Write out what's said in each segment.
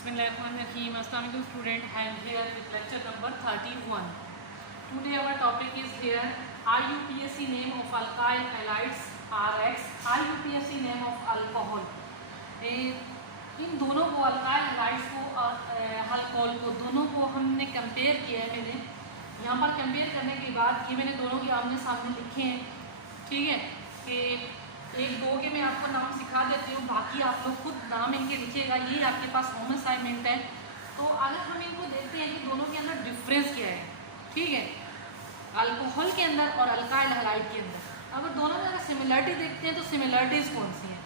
Bismillahirrahmanirrahim. Assalamualaikum student. I am here with lecture number 31. Today our topic is here IUPAC name of alkyl halides RX, IUPAC name of alcohol. इन दोनों को alkyl halides को और alcohol को दोनों को हमने compare किया है। मैंने यहाँ पर कंपेयर करने के बाद ये मैंने दोनों के आमने सामने लिखे हैं, ठीक है। कि एक दो के मैं आपको नाम सिखा देती हूँ, बाकी आप लोग खुद नाम इनके लिखिएगा। ये आपके पास होम असाइनमेंट है। तो अगर हम इनको देखते हैं कि दोनों के अंदर डिफरेंस क्या है, ठीक है, अल्कोहल के अंदर और अल्काइल हलाइड के अंदर। अगर दोनों में अगर सिमिलरिटी देखते हैं तो सिमिलरिटीज़ कौन सी हैं,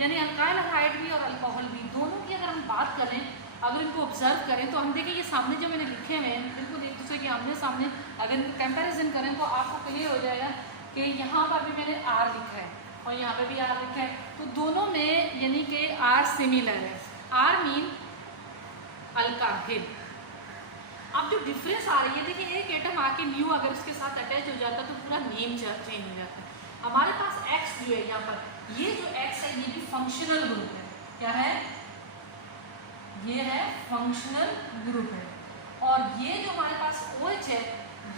यानी अल्काइल हलाइड भी और अल्कोहल भी दोनों की अगर हम बात करें, अगर इनको ऑब्जर्व करें तो हम देखें ये सामने जो मैंने लिखे हुए हैं बिल्कुल एक दूसरे के आमने सामने अगर कंपैरिजन करें तो आपको क्लियर हो जाएगा कि यहाँ पर भी मैंने आर लिखा है और यहाँ पे भी आर लिखा है, तो दोनों में यानी कि आर सिमिलर है। R mean alcohol. अब जो डिफरेंस आ रही है, देखिए एक एटम आके न्यू अगर इसके साथ अटैच हो जाता है तो पूरा नेम चेंज हो जाता है। हमारे पास एक्स जो है यहाँ पर, ये जो एक्स है ये भी फंक्शनल ग्रुप है। क्या है? ये है फंक्शनल ग्रुप है। और ये जो हमारे पास OH है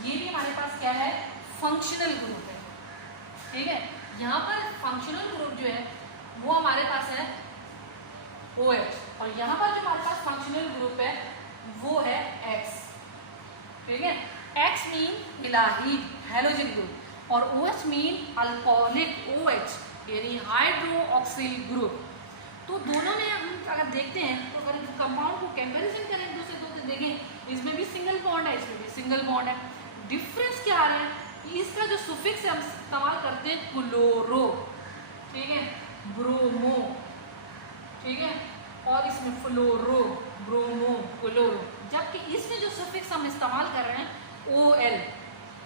ये भी हमारे पास क्या है? फंक्शनल ग्रुप है, ठीक है। यहाँ पर फंक्शनल ग्रुप जो है वो हमारे पास है OH, और यहाँ पर जो हमारे पास फंक्शनल ग्रुप है वो है X, ठीक है। X मीन इलाहीड हैलोजन ग्रुप और OH मीन अल्कोहलिक OH यानी हाइड्रोक्सिल ग्रुप। तो दोनों में हम अगर देखते हैं तो अगर कंपाउंड को कंपैरिजन करें एक दूसरे को तो देखें इसमें भी सिंगल बॉन्ड है, इसमें भी सिंगल बॉन्ड है। डिफरेंस क्या आ रहा है? इसका जो सुफिक्स हम इस्तेमाल करते हैं क्लोरो, ठीक है, ब्रोमो, ठीक है, और इसमें फ्लोरो, ब्रोमो, क्लोरो। जबकि इसमें जो सुफिक्स हम इस्तेमाल कर रहे हैं OL,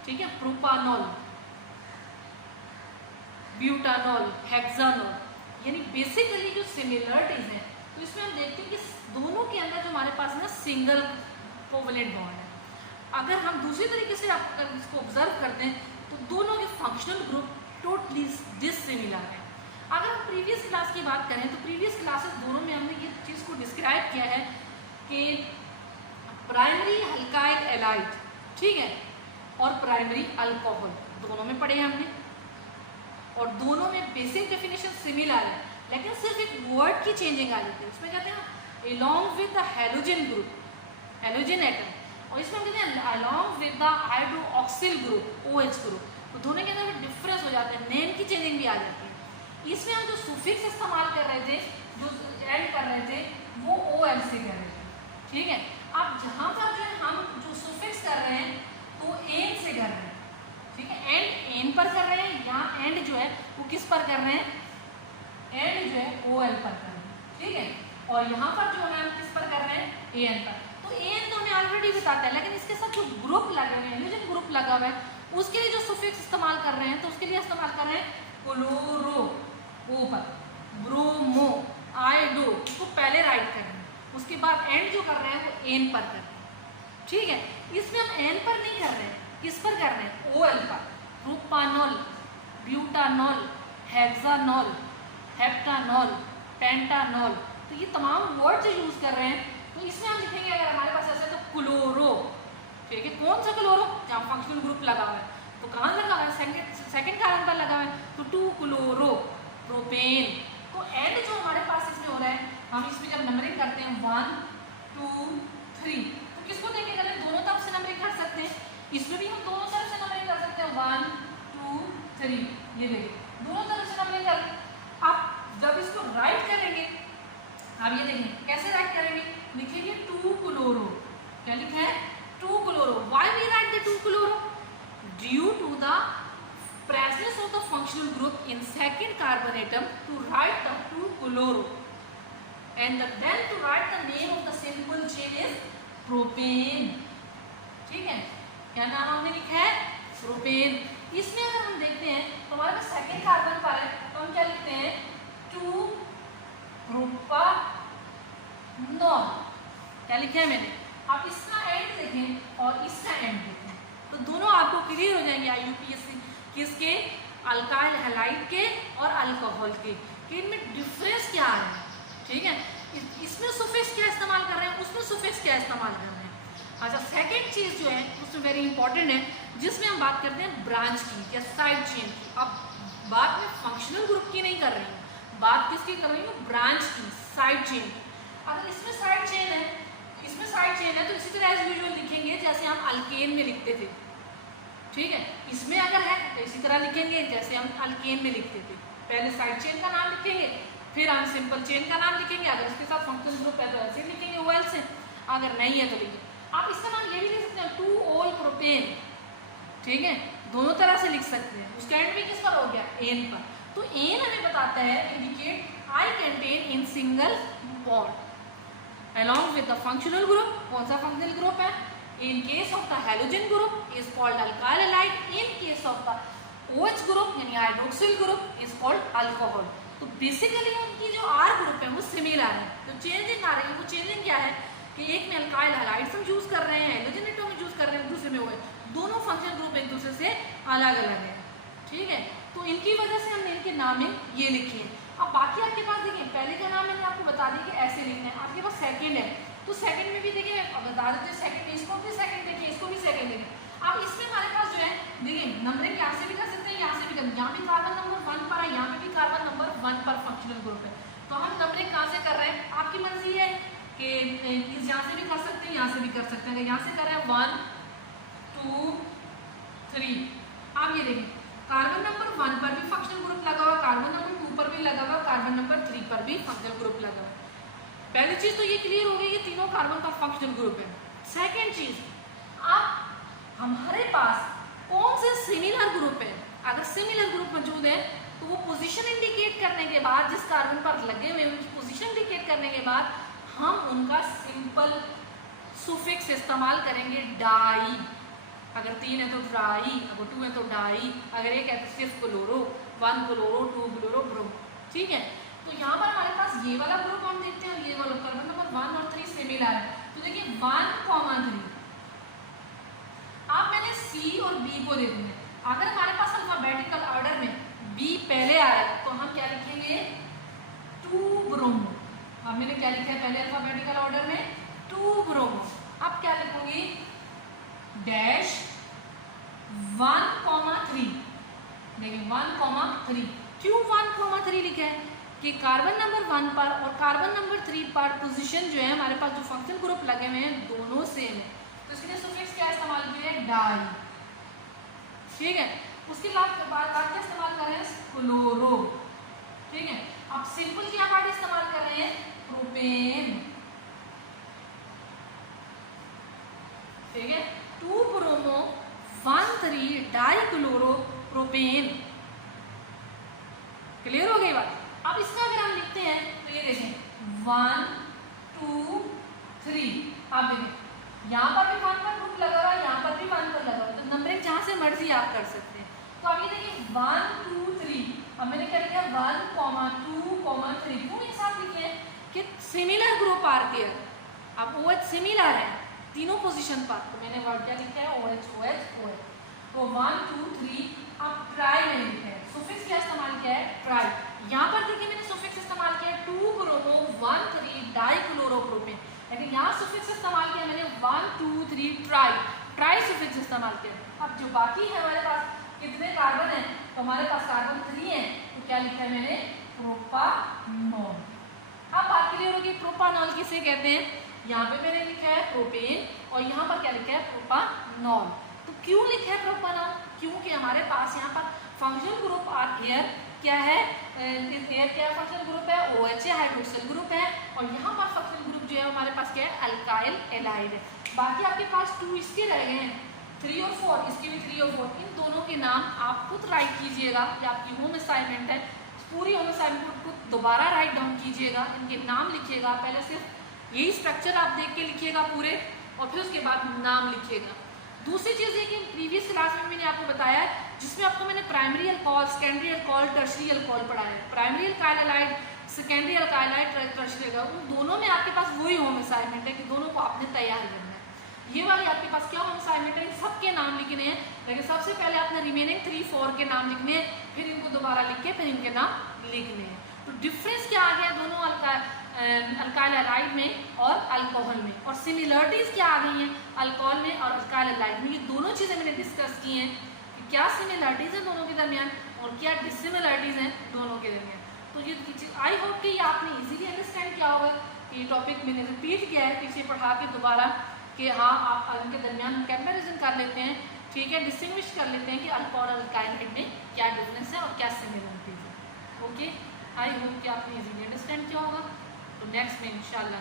ठीक है, प्रोपानॉल, ब्यूटानॉल, हेक्सानॉल, यानी बेसिकली जो सिमिलरिटीज हैं तो इसमें हम देखते हैं कि दोनों के अंदर जो हमारे पास ना सिंगल कोवलेंट बॉन्ड है। अगर हम दूसरी तरीके से इसको ऑब्जर्व करते हैं तो दोनों के फंक्शनल ग्रुप टोटली डिसिमिलर है। अगर हम प्रीवियस क्लास की बात करें तो प्रीवियस क्लासेस दोनों में हमने ये चीज़ को डिस्क्राइब किया है कि प्राइमरी अल्काइल हैलाइड, ठीक है, और प्राइमरी अल्कोहल दोनों में पढ़े हैं हमने, और दोनों में बेसिक डेफिनेशन सिमिलर है, लेकिन सिर्फ एक वर्ड की चेंजिंग आ जाती है। उसमें कहते हैं along with the halogen group, halogen atom, और इसमें कहते हैं along with the hydroxyl group, OH group. तो दोनों के अंदर डिफरेंस हो जाता है, नेम की चेंजिंग भी आ जाती है। इसमें हम जो सुफिक्स इस्तेमाल कर रहे थे, जो ऐड कर रहे थे वो OM से कर रहे थे, ठीक है। अब जहाँ पर जो है हम जो सुफिक्स कर रहे हैं तो एन से कर रहे हैं, ठीक है, एंड एन पर कर रहे हैं। यहाँ एंड जो है वो किस पर कर रहे हैं? एंड जो है OL पर कर रहे हैं, ठीक है। और यहाँ पर जो है हम किस पर कर रहे हैं? AN पर। तो AN तो हमें ऑलरेडी बताता है, लेकिन इसके साथ जो ग्रुप लगे हुए हैं, जो ग्रुप लगा हुआ है, उसके लिए जो सुफिक्स इस्तेमाल कर रहे हैं तो उसके लिए इस्तेमाल कर रहे हैं क्लोरो, O पर, ब्रोमो, आयोडो, उसको पहले राइट कर रहे हैं, उसके बाद एंड जो कर रहे हैं वो एन पर कर रहे हैं, ठीक है। इसमें हम एन पर नहीं कर रहे हैं, किस पर कर रहे हैं? OL पर। प्रोपानॉल, ब्यूटानॉल, हेक्सानॉल, हेप्टानॉल, पेंटानॉल, तो ये तमाम वर्ड जो यूज कर रहे हैं तो इसमें हम लिखेंगे अगर हमारे पास ऐसे तो क्लोरो, ठीक है। कौन सा क्लोरो? जहाँ फंक्शनल ग्रुप लगा हुआ है, तो कहाँ लगा हुआ है? सेकंड कार्बन पर लगा हुआ है, तो 2 क्लोरो प्रोपेन। तो एंड जो हमारे पास इसमें हो रहा है, हम इसमें जब नंबरिंग करते हैं 1 2 3, तो किसको देखें? अगर दोनों तरफ से नंबरिंग कर सकते हैं, इसमें भी हम दोनों तरफ से नंबरिंग कर सकते हैं 1 2 3, ये देखिए दोनों तरफ से नंबरिंग कर। आप जब इसको राइट करेंगे, आप ये देखें कैसे राइट करेंगे, लिखेंगे 2 क्लोरो। क्या लिखा है? 2 chloro. Why we write the 2 chloro? Due to the presence of the functional group in second carbon atom to write the 2 chloro, and then to write the name of the simple chain is propane, ठीक है। क्या नाम हमने लिखा है? Propane. इसमें अगर हम देखते हैं तो हमारे पास सेकंड कार्बन पर है तो हम क्या लिखते हैं? 2 प्रोपानॉल। क्या लिखा है मैंने? आप इसका एंड देखें और इसका एंड देखें तो दोनों आपको क्लियर हो जाएंगे IUPAC किसके? अल्काइल हैलाइड के और अल्कोहल के, कि इनमें डिफरेंस क्या है, ठीक है। इसमें सुफिक्स क्या इस्तेमाल कर रहे उसमें सुफिक्स क्या इस्तेमाल करना है। अच्छा, सेकेंड चीज़ जो है उसमें वेरी इंपॉर्टेंट है, जिसमें हम बात करते हैं ब्रांच की या साइड चेन की। अब बात में फंक्शनल ग्रुप की नहीं कर रही हूँ, बात किसकी कर रही हूँ, ब्रांच की, साइड चेन की। अगर इसमें साइड चेन है, इसमें साइड चेन है, तो इसी तरह एज यूजुअल लिखेंगे जैसे हम अल्केन में लिखते थे, ठीक है। इसमें अगर है तो इसी तरह लिखेंगे जैसे हम अल्केन में लिखते थे, पहले साइड चेन का नाम लिखेंगे, फिर हम सिंपल चेन का नाम लिखेंगे। अगर इसके साथ फंक्शनल ग्रुप है तो ऐसे ही लिखेंगे OL से, अगर नहीं है तो लिखिए। आप इसका नाम ये भी लिख सकते हैं 2-ol प्रोपेन, ठीक है, दोनों तरह से लिख सकते हैं। उसका एंड भी किस पर हो गया, एन पर। तो एन हमें बताता है indicate I contain in single bond along with the functional group। कौन सा फंक्शनल ग्रुप है, in case of the halogen group is called alkyl halide, in case of the OH group यानी hydroxyl group is called alcohol। तो basically उनकी जो R group है वो similar है, तो चेंजिंग आ रही है, वो चेंजिंग क्या है कि एक में अल्काइल हैलाइड्स हम यूज कर रहे हैं, हेलोजन एटम यूज कर रहे हैं, दूसरे में OH, दोनों फंक्शनल ग्रुप एक दूसरे से अलग अलग है, ठीक है। तो इनकी वजह से हमने इनके नामिंग ये लिखी है। अब बाकी आपके पास देखिए, पहले का नाम मैंने आपको बता दिया कि ऐसे लिखना है, आपके पास सेकंड है तो सेकंड में भी देखिए, अब बता देते हैं सेकंड, इसको भी सेकंड देखिए, इसको भी सेकंड देखिए। अब इसमें हमारे पास जो है देखिए नंबरिंग यहाँ से भी कर सकते हैं, यहाँ से भी कर, यहाँ भी कार्बन नंबर 1 पर है, यहाँ पे भी कार्बन नंबर 1 पर फंक्शनल ग्रुप है। तो हम नंबरिंग कहाँ से कर रहे हैं, आपकी मर्जी है कि यहाँ से भी कर सकते हैं, यहाँ से भी कर सकते हैं। अगर यहाँ से कर रहे हैं 1 2 3, आप ये देखिए कार्बन नंबर 1 पर भी फंक्शनल ग्रुप लगा हुआ, कार्बन नंबर 2 पर भी लगा हुआ, कार्बन नंबर 3 पर भी फंक्शनल ग्रुप लगा हुआ। पहली चीज तो ये क्लियर हो गई कि तीनों कार्बन का फंक्शनल ग्रुप है। सेकेंड चीज, अब हमारे पास कौन से सिमिलर ग्रुप है, अगर सिमिलर ग्रुप मौजूद है तो वो पोजीशन इंडिकेट करने के बाद, जिस कार्बन पर लगे हुए उनकी पोजीशन इंडिकेट करने के बाद हम उनका सिंपल सुफिक्स इस्तेमाल करेंगे डाई। अगर 3 है तो ट्राई, अगर 2 है तो डाई, अगर 1 है तो सिर्फ क्लोरो, 1 क्लोरो 2 क्लोरो ब्रोम, ठीक है। तो यहाँ पर हमारे पास ये वाला ग्रुप हम देखते हैं, ये वाला कार्बन नंबर 1 और 3 सिमिलर है, तो देखिए 1,3। अब मैंने C और B को दे दिया, अगर हमारे पास अल्फाबेटिकल ऑर्डर में B पहले आ रहा है तो हम क्या लिखेंगे 2 ब्रोमो। अब मैंने क्या लिखा है पहले अल्फाबेटिकल ऑर्डर में 2 ब्रोमो। अब क्या लिखूंगी डैश 1,3, देखिए 1,3। क्यों 1,3 लिखा है कि कार्बन नंबर 1 पर और कार्बन नंबर 3 पर पोजीशन जो है हमारे पास जो फंक्शनल ग्रुप लगे हुए हैं दोनों सेम है, तो इसके लिए सुफिक्स क्या इस्तेमाल किया है डाई, ठीक है। उसके बाद क्या इस्तेमाल कर रहे हैं क्लोरो, ठीक है। अब सिंपल क्या वर्ड इस्तेमाल कर रहे हैं प्रोपेन, ठीक है। 2 bromo 1,3 die chloro propane, clear हो गई बात। अब इसका अगर हम लिखते हैं तो ये देखें 1 2 3, आप देखें यहाँ पर भी 1 पर ग्रुप लगा हुआ है, यहाँ पर भी 1 पर लगा हुआ है, तो नंबरिंग जहाँ से मर्जी आप कर सकते हैं। तो अब ये देखिए 1 2 3, अब मैंने क्या लिखा 1, 2, 3, क्यों एक साथ लिखे हैं कि सिमिलर ग्रुप आर केयर। अब OH सिमिलर है तीनों पोजीशन पर, तो मैंने वर्ड क्या लिखा है OH OH OH, तो 1 2 3। अब ट्राई मैंने लिखा है, सुफिक्स क्या इस्तेमाल किया है ट्राई। यहाँ पर देखिए मैंने सुफिक्स इस्तेमाल किया है 2 ब्रोमो 1,3 डाई क्लोरोप्रोपेन, लेकिन यहाँ सुफिक्स इस्तेमाल किया मैंने 1 2 3 ट्राई, ट्राई सुफिक्स इस्तेमाल किया। अब जो बाकी है हमारे पास कितने कार्बन है, तो हमारे पास कार्बन 3 है, तो क्या लिखा है मैंने प्रोपानॉल। अब बात क्लियर होगी प्रोपानॉल किसे कहते हैं, यहाँ पे मैंने लिखा है प्रोपेन और यहाँ पर क्या लिखा है प्रोपानॉल। तो क्यों लिखा है प्रोपानॉल, क्योंकि हमारे पास यहाँ पर फंक्शनल ग्रुप आर एयर क्या है, एयर क्या फंक्शनल ग्रुप है OH है, हाइड्रोक्सिल ग्रुप है, और यहाँ पर फंक्शनल ग्रुप जो है हमारे पास क्या है अल्काइल एलाइड है। बाकी आपके पास 2 इसके रह गए हैं, 3 और 4, इसके भी 3 और 4, इन दोनों के नाम आप खुद राइट कीजिएगा, ये आपकी होम असाइनमेंट है, पूरी होम असाइनमेंट को दोबारा राइट डाउन कीजिएगा, इनके नाम लिखिएगा, पहले सिर्फ यही स्ट्रक्चर आप देख के लिखिएगा पूरे, और फिर उसके बाद नाम लिखिएगा। दूसरी चीज़ ये कि प्रीवियस क्लास में मैंने आपको बताया है, जिसमें आपको मैंने primary alcohol, secondary alcohol, tertiary alcohol पढ़ाया है। Primary alkyl halide, secondary alkyl halide, tertiary alcohol, उन दोनों में आपके पास वही होम असाइनमेंट है कि दोनों को आपने तैयार करना है। ये वाली आपके पास क्या होम असाइनमेंट है, सबके नाम लिखने हैं, लेकिन सबसे पहले आपने रिमेनिंग 3 4 के नाम लिखने हैं, फिर इनको दोबारा लिख के फिर इनके नाम लिखने हैं। तो डिफरेंस क्या आ गया दोनों अल्काइल हैलाइड में और अल्कोहल में। और सिमिलरिटीज़ क्या आ गई हैं अल्कोहल में और अल्काइल हैलाइड में, ये दोनों चीज़ें मैंने डिस्कस की हैं कि क्या सिमिलरिटीज़ हैं दोनों के दरमियान और क्या डिसिमिलरिटीज़ हैं दोनों के दरमियान। तो ये आई होप कि ये आपने इजीली अंडरस्टैंड किया होगा। ये टॉपिक मैंने रिपीट किया है पीछे पढ़ा के दोबारा कि हाँ आप इनके दरमियान हम कंपेरिजन कर लेते हैं, ठीक है, डिस्टिंग्विश कर लेते हैं कि अल्कोहल और अल्काइल में क्या डिफरेंस है और क्या सिमिलरिटीज़ है। ओके, आई होप कि आपने इजीली अंडरस्टैंड किया होगा। तो नेक्स्ट में इंशाल्लाह